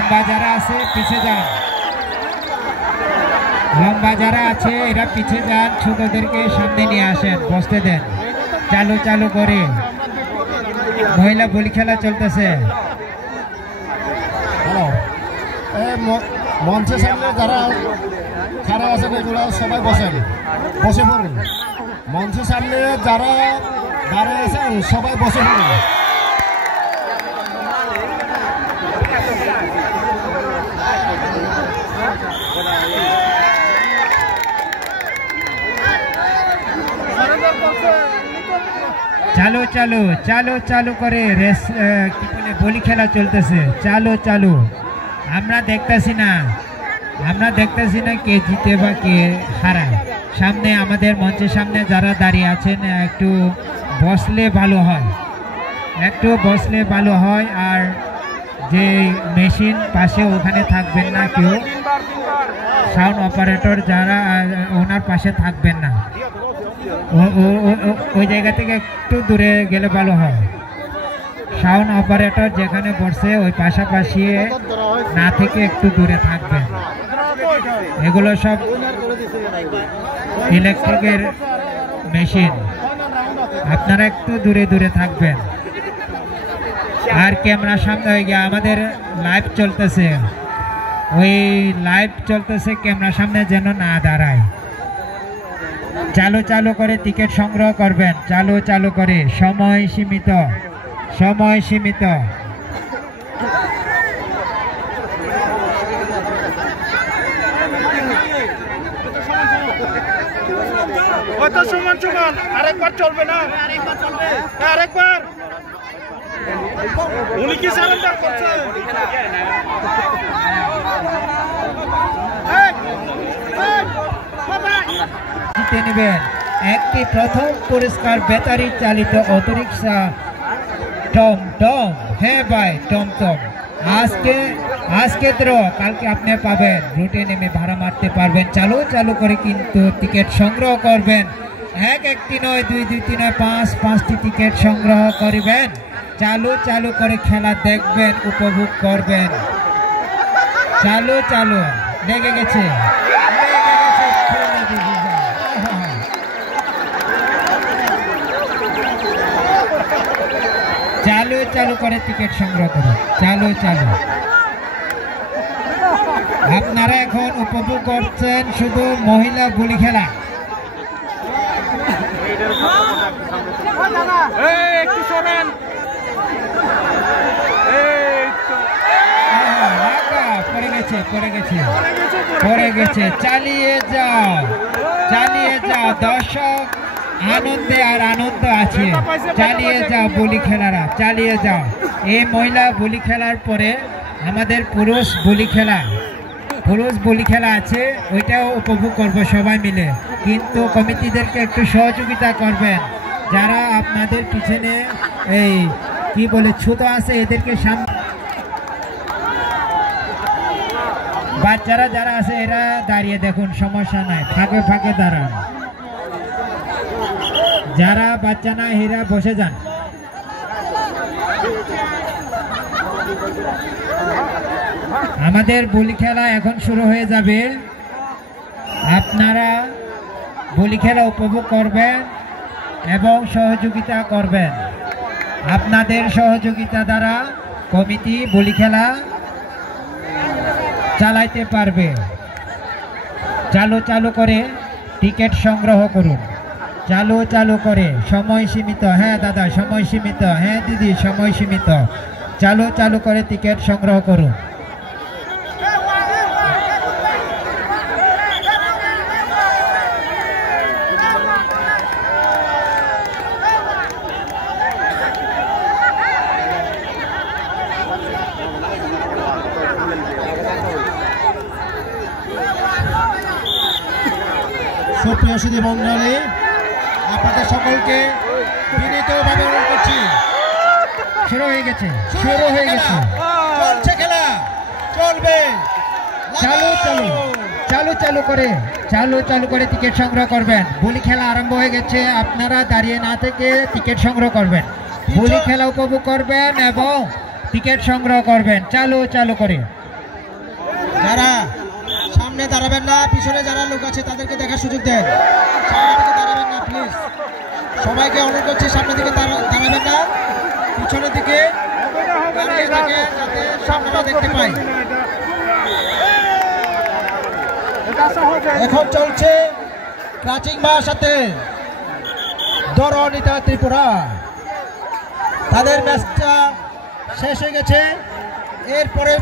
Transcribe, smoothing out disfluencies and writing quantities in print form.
লম্বা যারা আছে পিছে যান, লম্বা যারা আছে এরা পিছে যান, ছোটদেরকে সামনে নিয়ে আসেন, বসতে দেন। চালু চালু করে মহিলা বলি খেলা চলতেছে। মঞ্চের সামনে যারা খারাপ আছেন এগুলো সবাই বসেন, বসে পড়ুন। মঞ্চের সামনে যারা দাঁড়িয়ে আছেন সবাই বসে পড়ুন। চালু চালু চালু চালু করে রেস কি বলে বলি খেলা চলতেছে। চালু চালু, আমরা দেখতেছি না কে জিতে বা কে হারায়। সামনে আমাদের মঞ্চের সামনে যারা দাঁড়িয়ে আছেন একটু বসলে ভালো হয়, একটু বসলে ভালো হয়। আর যে মেশিন পাশে ওখানে থাকবেন না, কেউ সাউন্ড অপারেটর যারা ওনার পাশে থাকবেন না, ওই জায়গা থেকে একটু দূরে গেলে ভালো হয়। সাউন্ড অপারেটর যেখানে বসে ওই পাশাপাশি না থেকে একটু দূরে থাকবেন। এগুলো সব ইলেকট্রিকের মেশিন, আপনারা একটু দূরে দূরে থাকবেন। আর ক্যামেরার সামনে হয়ে গিয়ে আমাদের লাইভ চলতেছে, ওই লাইভ চলতেছে, ক্যামেরার সামনে যেন না দাঁড়ায়। চালু চালু করে টিকিট সংগ্রহ করবেন, চালু চালু করে। সময় সীমিত, সময় সীমিত। সমান সমান আরেকবার চলবে না, আরেকবার উনি কি সারেন্ডার করছে? জিতে নেবেন একটি প্রথম পুরস্কার ব্যাটারি চালিত অটোরিক্সা টমটম। হ্যাঁ ভাই, টমটম। আজকে দ্র, কালকে আপনি পাবেন। রুটে নেমে ভাড়া মারতে পারবেন। চালু চালু করে কিন্তু টিকিট সংগ্রহ করবেন। একটি নয়, দুই দুইটি নয়, পাঁচটি টিকিট সংগ্রহ করবেন। চালু চালু করে খেলা দেখবেন, উপভোগ করবেন। চালু চালু লেগে গেছে। চালু চালু করে টিকিট সংগ্রহ করুন। চালু চালু। আপনারা এখন উপভোগ করছেন শুধু মহিলা গুলি খেলা। পড়ে গেছে। চালিয়ে যাও, চালিয়ে যাও। দর্শক আনন্দে আর আনন্দ আছে। চালিয়ে যাও বলি খেলারা, চালিয়ে যাও। এই মহিলা বলি খেলার পরে আমাদের পুরুষ বলি খেলা আছে, ওইটাও উপভোগ করবো সবাই মিলে। কিন্তু কমিটিদেরকে একটু সহযোগিতা করবেন। যারা আপনাদের পিছনে এই কি বলে ছোট আছে এদেরকে সামনে, বাচ্চারা যারা আছে এরা দাঁড়িয়ে দেখুন, সমস্যা নাই, ফাঁকে ফাঁকে দাঁড়ান। যারা বাচ্চা না এরা বসে যান। আমাদের বলি খেলা এখন শুরু হয়ে যাবে। আপনারা বলি খেলা উপভোগ করবেন এবং সহযোগিতা করবেন। আপনাদের সহযোগিতা দ্বারা কমিটি বলি খেলা চালাইতে পারবে। চালু চালু করে টিকিট সংগ্রহ করুন। চালু চালু করে। সময় সীমিত। হ্যাঁ দাদা, সময় সীমিত। হ্যাঁ দিদি, সময় সীমিত। চালু চালু করে টিকিট সংগ্রহ করুন। সুপ্রিয় সুধী মণ্ডলী, আপনাদের সকলকে বিনীতভাবে অনুরোধ করছি। শুরু হয়ে গেছে। চলছে খেলা, চলবে। চালু চালু চালু চালু করে টিকিট সংগ্রহ করবেন। বলি খেলা আরম্ভ হয়ে গেছে। আপনারা দাঁড়িয়ে না থেকে টিকিট সংগ্রহ করবেন, বলি খেলা উপভোগ করবেন এবং টিকিট সংগ্রহ করবেন। চালু চালু করে যারা সামনে দাঁড়াবেন না, পিছনে যারা লোক আছে তাদেরকে দেখার সুযোগ দেন। সামনে দিকে দাঁড়াবেন না প্লিজ, সবাইকে অনুরোধ করছি সামনের দিকে দাঁড়াবেন না, পিছনের দিকে দাঁড়িয়ে থাকে যাতে সামনেটা দেখতে পাই। এখন চলছে ক্রাচিং মার সাথে দরনিতা ত্রিপুরা, তাদের ম্যাচটা শেষ হয়ে গেছে। এরপরে